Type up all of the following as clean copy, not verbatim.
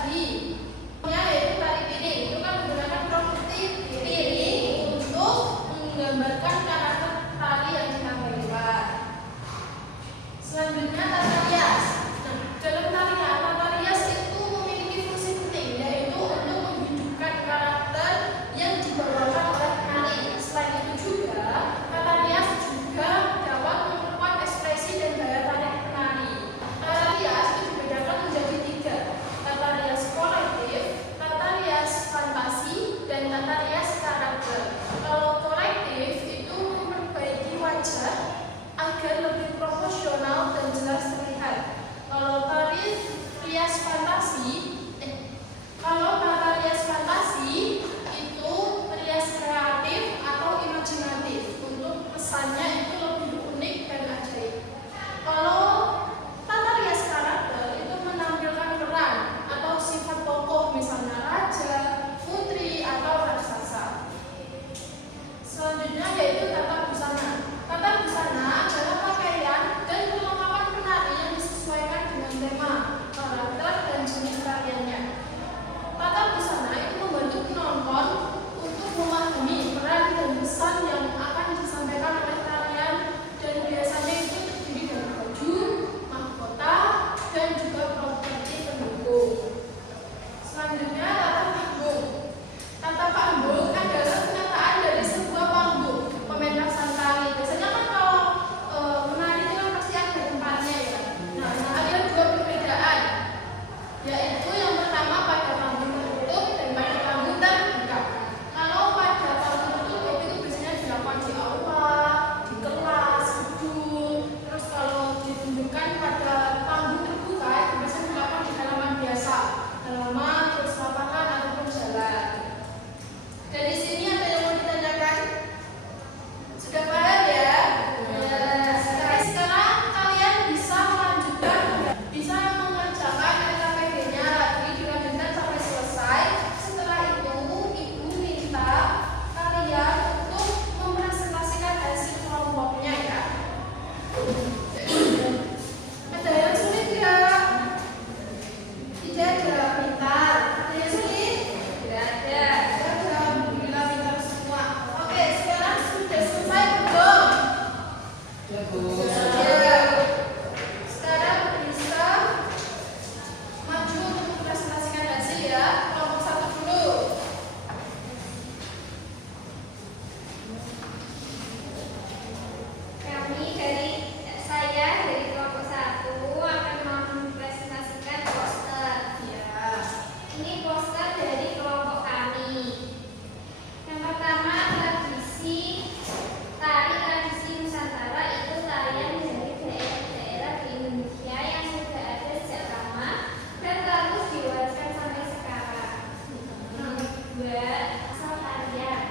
tadi. Yaitu tari piring. Itu kan menggunakan properti piring untuk menggambarkan karakter tari yang ditampilkan. Selanjutnya tata rias. Nah, dalam tata rias itu memiliki fungsi penting, yaitu untuk menghidupkan karakter yang dibawakan oleh penari. Selain itu juga, tata rias juga dapat memperkuat ekspresi dan daya tarik penari. Tata rias itu dibedakan menjadi 3, tata rias kolektif, tata rias fantasi, dan tata rias karakter. Kalau kolektif itu memperbaiki wajah agar lebih proporsional dan jelas terlihat. Kalau tata rias fantasi itu rias kreatif atau imajinatif untuk pesannya itu lebih unik dan ajaib. Kalau tata rias karakter itu menampilkan peran atau sifat tokoh, misalnya raja, putri, atau raksasa. Selanjutnya yaitu tata busana. Tata busana adalah pakaian dan perlengkapan penari yang disesuaikan dengan tema, karakter, dan jenis tariannya. Tata busana itu membantu penonton untuk memahami peran dan pesan yang akan disampaikan oleh tarian, dan biasanya itu terdiri dari baju, mahkota, dan juga properti pendukung. Selanjutnya tata panggung. Tata panggung adalah penataan dari sebuah panggung pementasan tari. Biasanya kan kalau menari itu kan pasti ada tempatnya ya. Nah, ada 2 perbedaan, yaitu yang pertama pada panggung tertutup dan pada panggung terbuka. Kalau pada panggung tertutup itu biasanya dilakukan di aula, di kelas, gedung. Terus kalau ditunjukkan pada panggung terbuka itu biasanya dilakukan di halaman biasa, halaman, terus lapangan ataupun jalan. Dari sini ada yang mau ditanyakan? Sudah paham ya? Sekarang kalian bisa melanjutkan, bisa mengerjakan LKPD-nya lagi, dilanjutkan sampai selesai. Setelah itu, Ibu minta kalian untuk mempresentasikan hasil kelompoknya ya. Ada yang sulit ya? Tidak ada, pintar. Ada yang sulit? Tidak ada. Alhamdulillah pintar semua. Oke, sekarang sudah selesai belum? Sudah. Sekarang bisa maju untuk mempresentasikan hasil ya. Kelompok 1 dulu. Saya dari kelompok 1 akan mempresentasikan poster. Ya. Ini poster dari kelompok kami. Yang pertama, tari tradisi Nusantara itu tarian dari daerah-daerah di Indonesia yang sudah ada sejak lama dan terus diwariskan sampai sekarang. Nomor 2, asal tarian.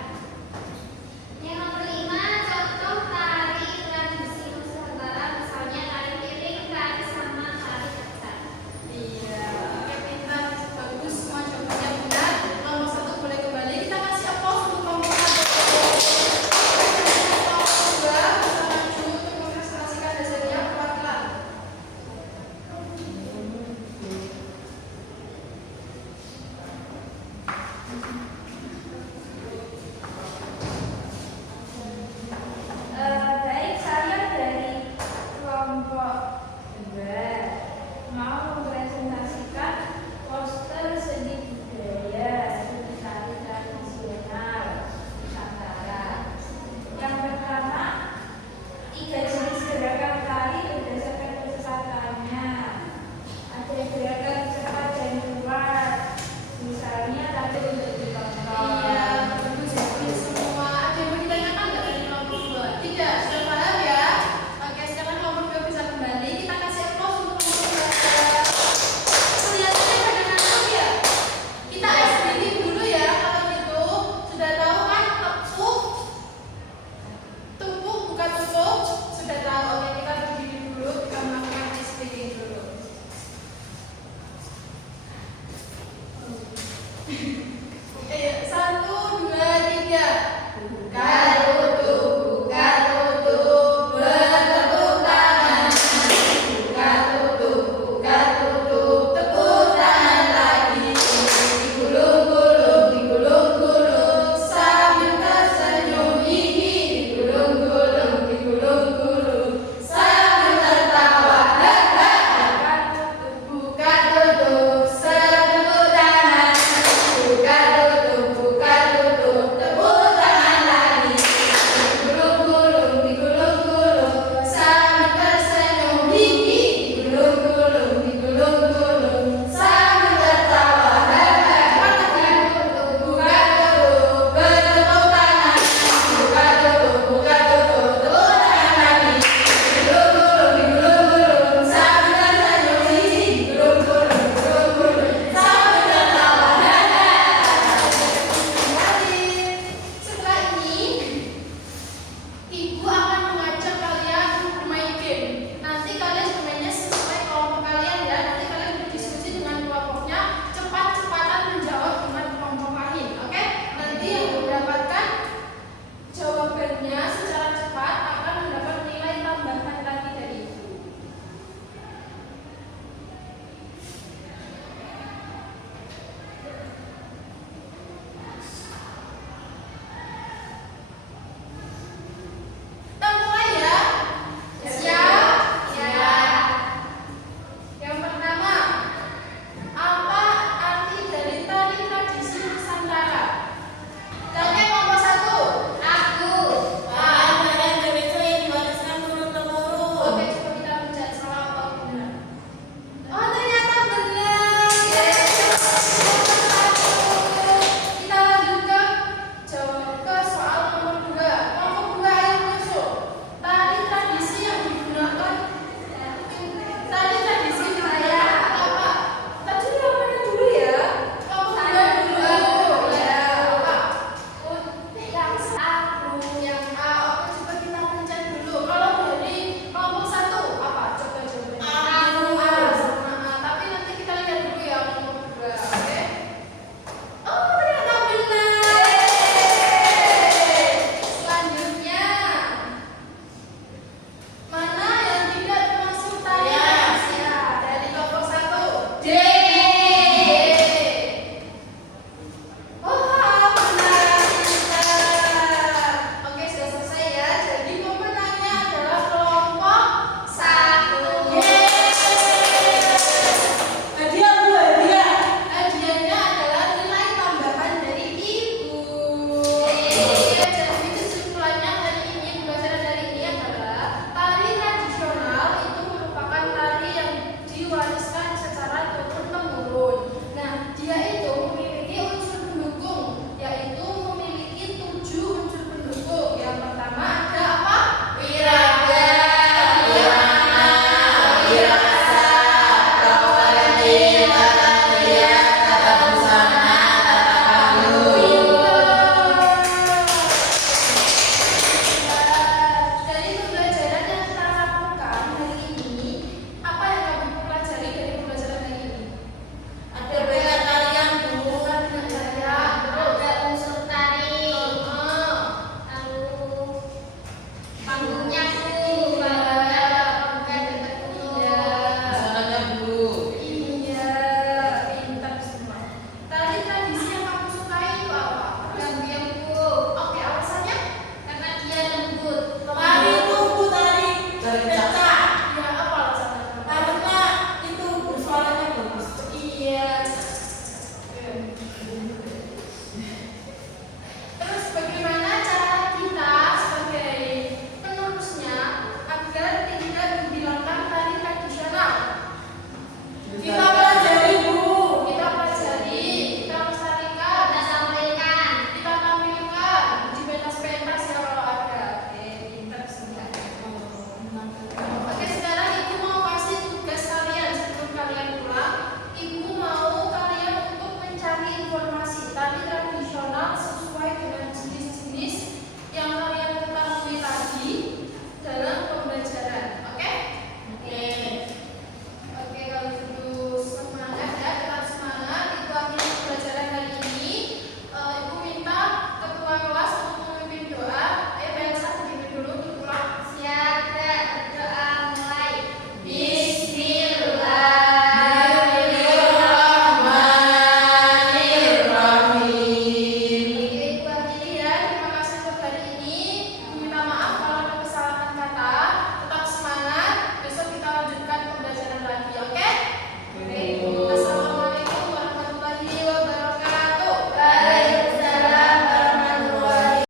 Yang nomor 5, contoh tari tradisi Nusantara, misalnya tari piring, tari sama, tari kecak. Iya, oke, pintar, bagus, semua jawabannya benar. Kelompok 1 boleh kembali. Kita kasih aplaus untuk kelompok 1. Kelompok 2 bisa maju untuk mempresentasikan hasilnya perwakilan. Baik, saya dari kelompok 2 mau